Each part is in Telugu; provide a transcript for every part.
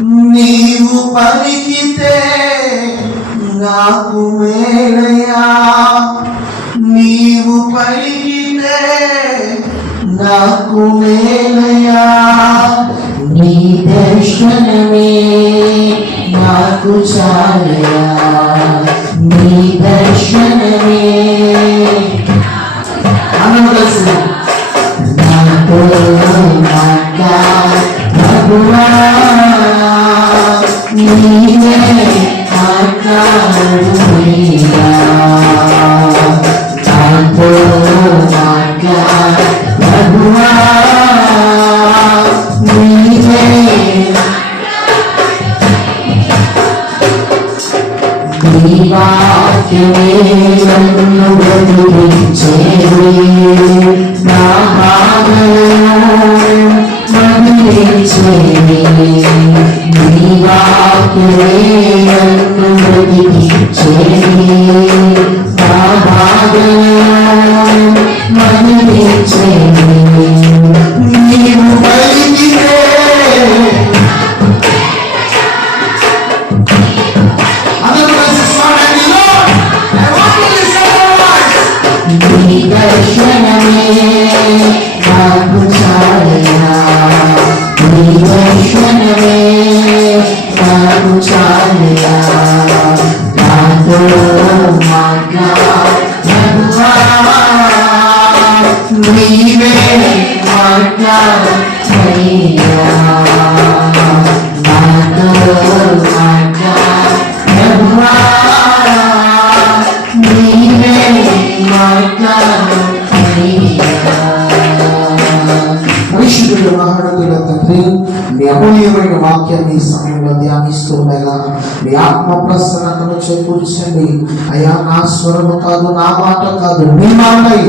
నీవు పలికితే నాకు మేలయా, నీవు పలికితే నాకు మేలయా, నీ దర్శనమే నాకు చాలయా, నీ దర్శనమే అనవలసిన నాతో ప్రభువా, నీవే మాట్లాడుమయ్యా, నాతో ప్రభువా, నీవే నీ వాక్యమే నన్ను బ్రతికించేది, నా బాధలను మదిలించేది, నీ వాక్యమే నన్ను బ్రతికించేది, నా బాధలను మదిలించేది. నీవు పలికితే నీ దర్శనమే నాకు చాలయా, నీ దర్శనమే నాకు చాలయా, నాతో ప్రభువా, నీవే మాట్లాడయ్యా, నాతో ప్రభువా, నీవే పరిశుద్ధుల మహానతుల తండ్రి, మీ అమూల్యమైన వాక్యాన్ని ఈ సమయంలో ధ్యానిస్తూ ఉండగా మీ ఆత్మ ప్రసన్నతను చేకూర్చండి అయ్యా. నా స్వరము కాదు, నా మాట కాదు, మీ మాటై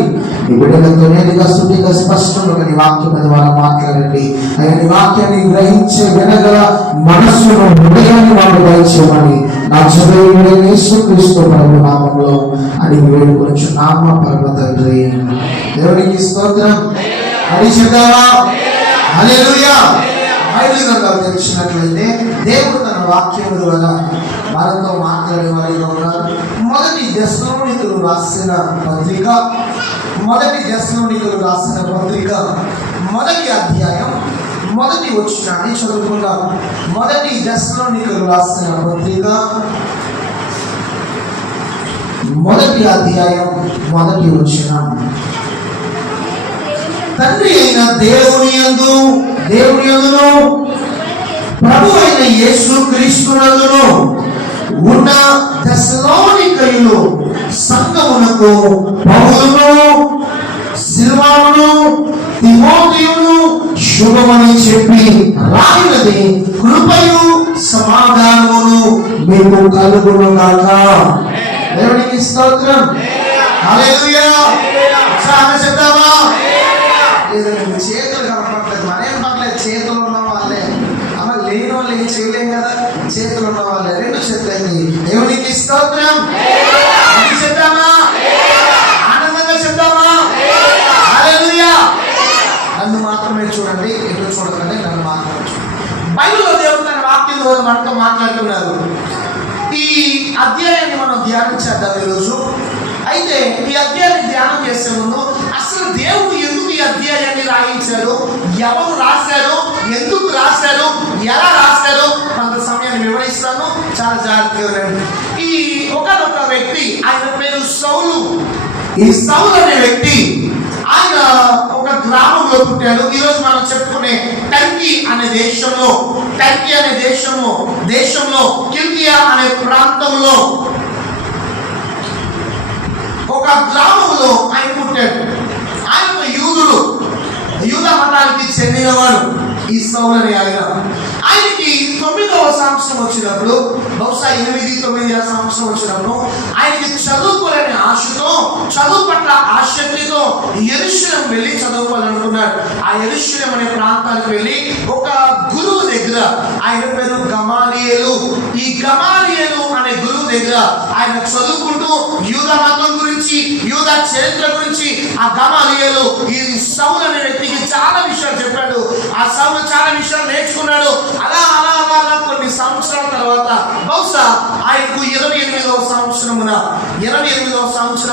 ఈ బిడ్డలతో నేరుగా శుద్ధిగా స్పష్టంగా నీ వాక్యం ద్వారా మాట్లాడండి అయ్యా. నీ వాక్యాన్ని గ్రహించే వినగల మనస్సును హృదయాన్ని వాడు దయచేయమని నా చదువు యేసుక్రీస్తు ప్రభు నామములో అడిగి వేడుకొచ్చు నామ పరమ తండ్రి. దేవునికి స్తోత్రం. హల్లెలూయా, హల్లెలూయా. బైబిల్ గ్రంథాలు తెలిసినట్లయితే దేవుడు తన వాక్యం ద్వారా వారితో మాట్లాడే వారిగా ఉన్నారు. మొదటి దశలోనికులు రాసిన పత్రిక మొదటి అధ్యాయం మొదటి వచనాన్ని చదువుకుందాం. మొదటి దశలోనికులు రాసిన పత్రిక మొదటి అధ్యాయం మొదటి వచనం. తండ్రి అయిన దేవుని యందును ప్రభు అయిన యేసు క్రీస్తునందును ఉన్న తెస్సలోనికయులు సంఘమునకు పౌలును సిల్వానును తిమోతియును శుభమని చెప్పి రాయినది కృపయు సమాధానమును మీకు కలుగును గాక. దేవునికి స్తోత్రం. హల్లెలూయా. సామెత చెప్తావా? చేతులు కనపడలేదు, మరేం పర్లేదు, చేతులు ఉన్న వాళ్ళే. అమ్మ లేని వాళ్ళు ఏం చేయలేం కదా, చేతులు ఉన్న వాళ్ళే. రెండు చేతులైంది. దేవునికి స్తోత్రం. చెప్తామా? ఆనందంగా చెప్తామా? హల్లెలూయా. నన్ను మాత్రమే చూడండి, ఎటు చూడకండి, నన్ను మాత్రమే చూడండి. బైబిల్లో దేవుడు తన వాక్యం ద్వారా మనతో మాట్లాడుతున్నారు. ఈ అధ్యాయాన్ని మనం ధ్యానం చేద్దాం ఈరోజు. అయితే ఈ అధ్యాయాన్ని ధ్యానం చేసే ముందు అసలు దేవుడు ఎందుకు ఈ అధ్యాయాన్ని రాయించారు, ఎవరు రాశారు, ఎందుకు రాశారు, ఎలా రాశారు, కొంత సమయాన్ని వివరిస్తాను. చాలా జాగ్రత్తగా రండి. ఈ ఒకనొక వ్యక్తి, ఆయన పేరు సౌలు. ఈ సౌలు అనే వ్యక్తి ఆయన ఒక గ్రామంలో పుట్టాడు. ఈరోజు మనం చెప్పుకునే టర్కీ అనే దేశంలో కిల్కియా అనే ప్రాంతంలో ఒక గ్రామంలో ఆయన పుట్టాడు. ఆయన యూద మతానికి చెందినవాడు ఈ సౌలు అనే ఆయనకి 9వ సంవత్సరం వచ్చినప్పుడు, బహుశా 8-9 సంవత్సరం వచ్చినప్పుడు ఆయనకి చదువుకోలేని ఆశతో, చదువు పట్ల ఆసక్తితో యెరూషలేం వెళ్ళి చదువుకోవాలనుకున్నాడు. ఆ యెరూషలేం అనే ప్రాంతానికి వెళ్ళి ఒక గురువు దగ్గర, ఆయన పేరు గమాలియేలు. ఈ గమాలియేలు అనే గురువు దగ్గర ఆయన చదువుకుంటూ యూద మతం గురించి, యూద చరిత్ర గురించి ఆ గమాలియేలు ఈ సౌలు అనే వ్యక్తికి చాలా విషయాలు చెప్పాడు. ఆ సౌలు చాలా విషయాలు నేర్చుకున్నాడు. అలా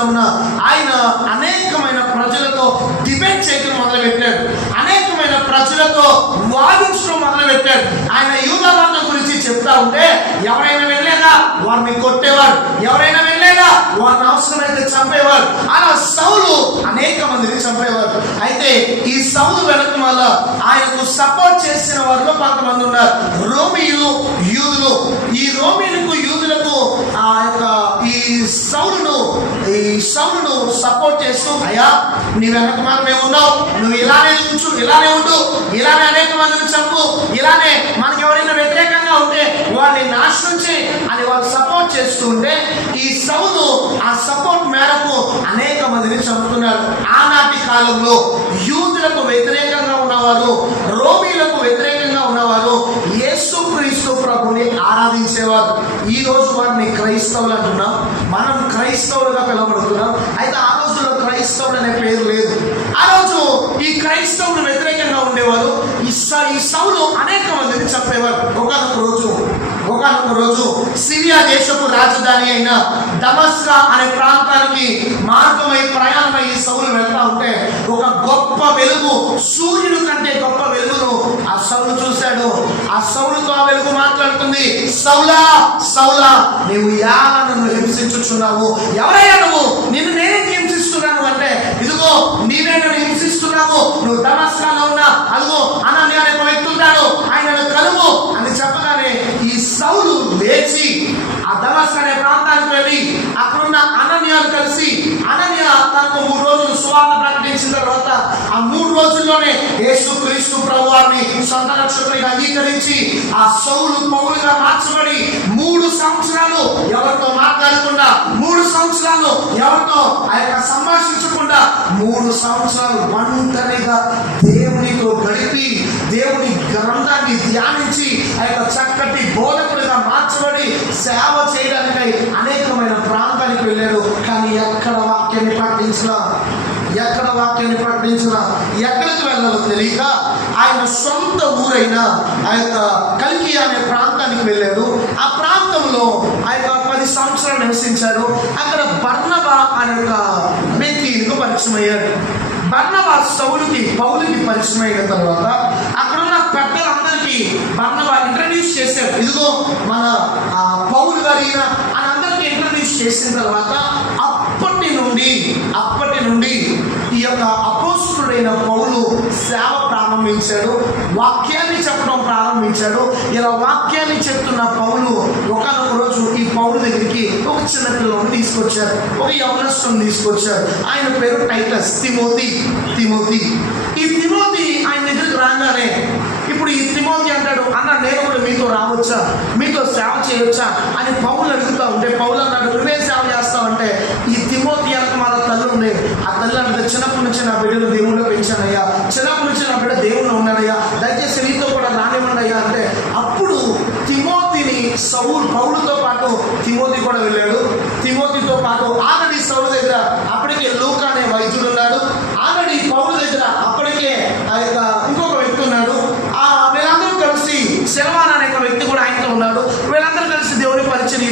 సంవత్సరమున ఆయన అనేకమైన ప్రజలతో డిబేట్ చేయడం మొదలుపెట్టాడు. అనేకమైన ప్రజలతో వాదించడం మొదలుపెట్టాడు. ఆయన యూదా మతం గురించి చెప్తా ఉంటే ఎవరైనా వెళ్ళేదా వారిని కొట్టేవాడు, ఎవరైనా వెళ్ళేదా వారిని అవసరమైతే చంపేవాడు. అలా సౌలు అనేక మందిని చంపేవాడు. అయితే ఈ సౌలు వెనక వల్ల ఆయనకు సపోర్ట్ చేసిన వారిలో కొంతమంది ఉన్నారు, రోమీయులు, యూదులు. ఈ రోమీయులకు, యూదులకు ఆ యొక్క ఈ సౌలును సపోర్ట్ చేస్తూ, అయ్యా నీ వెనక మేము ఉన్నావు, నువ్వు ఇలానే ఉంచు, ఇలానే ఉండు, ఇలానే అనేక మందిని చంపు, ఇలానే మనకి ఎవరైనా వ్యతిరేకంగా ఉంటే వారిని నాశనం చేయి అని వాళ్ళు సపోర్ట్ చేస్తూ ఉంటే ఈ సౌలు ఆ సపోర్ట్ మేరకు అనేక మందిని చంపుతున్నాడు. ఆనాటి కాలంలో యూదులకు వ్యతిరేకంగా ఉన్నవారు, రోమీలకు వ్యతిరేకంగా ఉన్నవారు యేసుక్రీస్తు ప్రభుని ఆరాధించేవారు. ఈ రోజు వారిని క్రైస్తవులు అంటున్నాం, మనం క్రైస్తవులుగా పిలవబడుతున్నాం. అయితే ఆ రోజుల్లో క్రైస్తవుడు అనే పేరు లేదు. ఆ రోజు ఈ క్రైస్తవులు వ్యతిరేకంగా ఉండేవారు. ఈ సౌలు అనేక మందిని చంపేవారు. ఒకనొక రోజు సిరియా దేశపు రాజధాని అయిన దమస్కా అనే ప్రాంతానికి మార్గమై ప్రయాణమై ఈ సౌలు వెళ్తా ఉంటే ఒక గొప్ప వెలుగు, సూర్యుడు కంటే గొప్ప వెలుగును ఆ సౌలు చూశాడు. ఆ సౌలుతో ఆ వెలుగు మాట్లాడుతుంది, సౌలా సౌలా నీవు ఎలా నన్ను హింసించుచున్నావు? ఎవరయ్యా నువ్వు? నిన్ను నేనే హింసిస్తున్నాను అంటే, ఇదిగో నీవే నన్ను హింసిస్తున్నావు, నువ్వు దమస్కాలో ఉన్నా, అదిగో అనన్య అనే ఒక వ్యక్తి ఉంటాడు, ఆయనను కలువు అని చెప్పగానే ఈ సౌలు లేచి ఆ దమస్కా అనే ప్రాంతానికి వెళ్ళి అక్కడున్న అనన్యను కలిసి, అనన్య తనకు 3 రోజులు సువార్త ప్రకటించిన తర్వాత ఆ 3 రోజుల్లోనే యేసుక్రీస్తు ప్రభువారిని సొంత రక్షకుడిగా అంగీకరించి ఆ సౌలు పౌలుగా మార్చబడి 3 సంవత్సరాలు ఎవరితో మాట్లాడకుండా, 3 సంవత్సరాలు ఎవరితో ఆ యొక్క సంభాషించకుండా 3 సంవత్సరాలు ఒంటరిగా దేవునితో గడిపి దేవుని గ్రంథాన్ని ధ్యానించి ఆ యొక్క చక్కటి బోధకుడిగా మార్చబడి సేవ చేయడానికై అనేకమైన ప్రాంతానికి వెళ్ళాడు. కానీ ఎక్కడ వాక్యాన్ని ప్రకటించినా, ఎక్కడికి వెళ్ళాలో తెలియక ఆయన సొంత ఊరైన ఆ యొక్క కల్కి అనే ప్రాంతానికి వెళ్ళాడు. ఆ ప్రాంతంలో ఆ యొక్క 10 సంవత్సరాలు నివసించాడు. అక్కడ బర్నబా అనే ఒక వ్యక్తికి పరిచయం అయ్యాడు. బర్నబా పౌలుకి పరిచయం అయిన తర్వాత అక్కడున్న పెద్దలందరికీ బర్నబా ఇంట్రడ్యూస్ చేశారు. ఇదిగో మన పౌలు గారి అని అందరికీ ఇంట్రడ్యూస్ చేసిన తర్వాత అప్పటి నుండి ఈ యొక్క అపోస్తుడైన పౌలు సేవ ప్రారంభించాడు, వాక్యాన్ని చెప్పడం ప్రారంభించాడు. ఇలా వాక్యాన్ని చెప్తున్న పౌలు ఒకనొక రోజు ఈ పౌలు దగ్గరికి ఒక చిన్న పిల్లలను తీసుకొచ్చారు, ఒక యవనస్తుని తీసుకొచ్చారు. ఆయన పేరు టైటస్, తిమోతి. ఈ తిమోతి ఆయన దగ్గరికి రాగానే ఇప్పుడు ఈ తిమోతి అంటాడు, అన్న నేను కూడా మీతో రావచ్చా, మీతో సేవ చేయొచ్చా అని పౌలు అడుగుతా ఉంటే పౌలు అన్నాడు, నువ్వే సేవ చేస్తావంటే ఈ తిమోతి వెనక మన తల్లి ఉంది. ఆ తల్లి అంటే చిన్నప్పటి నుంచి నా బిడ్డను దేవుళ్ళు పెంచానయ్యా, చిన్నప్పటి నుంచి నా బిడ్డ దేవుళ్ళు ఉన్నాడయ్యా, దయచేసి నీతో కూడా రానివ్వండి అయ్యా అంటే అప్పుడు తిమోతిని పౌలుతో పాటు తిమోతి కూడా వెళ్ళాడు. తిమోతితో పాటు ఆల్రెడీ సౌలు దగ్గర అప్పటికే లూకా అనే వైద్యుడు ఉన్నాడు. ఆల్రెడీ పౌలు దగ్గర అప్పటికే ఆ యొక్క ఇంకొక వ్యక్తి ఉన్నాడు. వీళ్ళందరూ కలిసి సెలవాన్ అనే ఒక వ్యక్తి కూడా ఆయనతో ఉన్నాడు. వీళ్ళందరూ కలిసి దేవుని పరిచర్య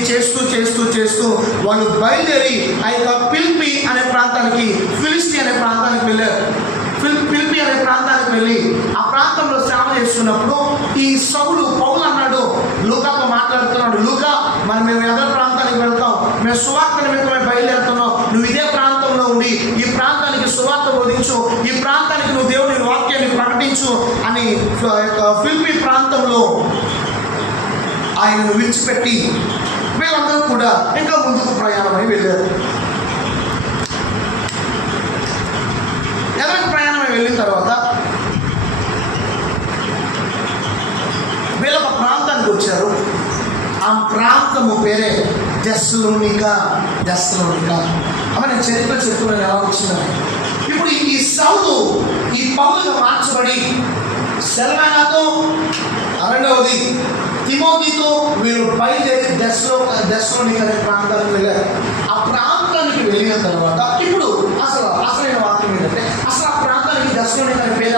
చేస్తూ వాళ్ళు బయలుదేరి ఆ యొక్క ఫిలిప్పి అనే ప్రాంతానికి, ఫిలిస్టీ అనే ప్రాంతానికి వెళ్ళారు. ఫిలిప్పి అనే ప్రాంతానికి వెళ్ళి ఆ ప్రాంతంలో సేవ చేస్తున్నప్పుడు ఈ పౌలు అన్నాడు, లూకాతో మాట్లాడుతున్నాడు, లూకా మరి మేము ఎవరి ప్రాంతానికి వెళ్తాం, మేము సువార్త నిమిత్తమే బయలుదేరుతున్నాం, నువ్వు ఇదే ప్రాంతంలో ఉండి ఈ ప్రాంతానికి సువార్త బోధించు, ఈ ప్రాంతానికి నువ్వు దేవుని వాక్యాన్ని ప్రకటించు అని ఫిలిప్పి ప్రాంతంలో ఆయనను విడిచిపెట్టి వీళ్ళందరూ కూడా ఇంకా ముందుకు ప్రయాణమై వెళ్ళారు. ప్రయాణమై వెళ్ళిన తర్వాత వీళ్ళొక ప్రాంతానికి వచ్చారు. ఆ ప్రాంతము పేరే దెస్సలోనికా. అవి నేను చరిత్ర చెప్తున్నాను ఎలా వచ్చిందని. ఇప్పుడు ఈ సౌలు ఈ పౌలుగా మార్చబడి సెల్వానాతో, రెండవది తిమోతితో వీళ్ళు బయలుదేరి దెస్సలోనికా అనే ప్రాంతానికి వెళ్ళారు. ఆ ప్రాంతానికి వెళ్ళిన తర్వాత ఇప్పుడు అసలైన వాక్యం ఏంటంటే, అసలు ఆ ప్రాంతానికి దెస్సలోనికా అనే పేరు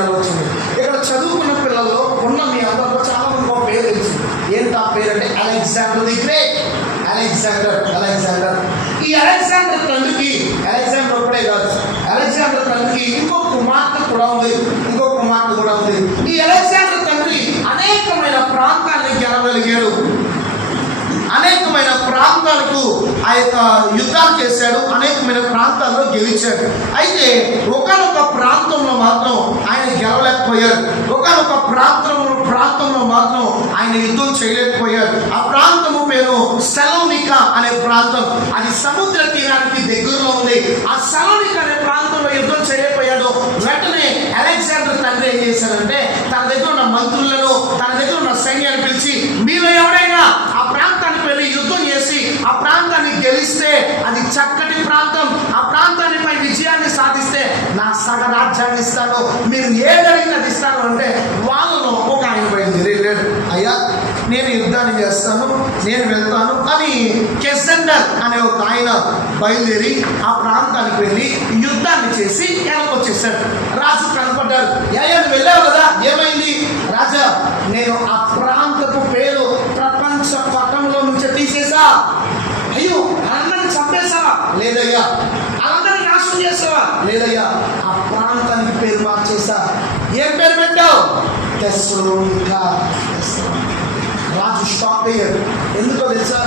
ఎలా వచ్చింది? ఇక్కడ చదువుకున్న పిల్లల్లో ఉన్న మీ అందరిలో చాలా మంది ఒక పేరు తెలిసింది. ఏంటి ఆ పేరు అంటే అలెగ్జాండర్ ది గ్రేట్. అలెగ్జాండర్ అనేకమైన ప్రాంతాలకు ఆ యొక్క యుద్ధాలు చేశాడు, అనేకమైన ప్రాంతాల్లో గెలిచాడు. అయితే ఒకనొక ప్రాంతంలో మాత్రం ఆయన గెలవలేకపోయాడు. ఒకనొక ప్రాంతంలో మాత్రం ఆయన యుద్ధం చేయలేకపోయాడు. ఆ ప్రాంతము పేరు సెలోనిక అనే ప్రాంతం. అది సముద్ర తీరానికి దగ్గరలో ఉంది. ఆ సెలోనిక అనే ప్రాంతంలో యుద్ధం చేయలేకపోయాడు. వెంటనే అలెగ్జాండర్ తండ్రి ఏం చేశాడంటే తన దగ్గర ఉన్న మంత్రులను, తన దగ్గర ఉన్న సైన్యాన్ని పిలిచి, మీరు ఎవరైనా ఆ ప్రాంతానికి వెళ్ళి యుద్ధం చేసి ఆ ప్రాంతాన్ని గెలిస్తే అది చక్కటి ప్రాంతం, ఆ ప్రాంతానిపై విజయాన్ని సాధిస్తే నా సగ రాజ్యాన్ని ఇస్తాను, మీరు ఏదైనా అది ఇస్తాను అంటే వాళ్ళలో ఒక ఆయన బయలుదేరి వెళ్ళాడు. అయ్యా నేను యుద్ధాన్ని చేస్తాను, నేను వెళ్తాను అని కెసెండర్ అనే ఒక ఆయన బయలుదేరి ఆ ప్రాంతానికి వెళ్ళి యుద్ధాన్ని చేసి వెనకొచ్చేసాడు. రాజు కనపడ్డాడు. నువ్వు వెళ్ళావు కదా, ఏమైంది? రాజా, నేను ఆ ప్రాంతపు పేరు ప్రపంచ పటంలో నుంచి తీసేసా. అయ్యో, అందరిని చంపేసావా? లేదయ్యా. అందరిని నాశనం చేసావా? లేదయ్యా. ఆ ప్రాంతానికి పేరు మార్చేసా. ఏం పేరు పెట్టావు? తెస్సలోనిక. రాజు షాక్ అయ్యాడు. ఎందుకో తెలుసా?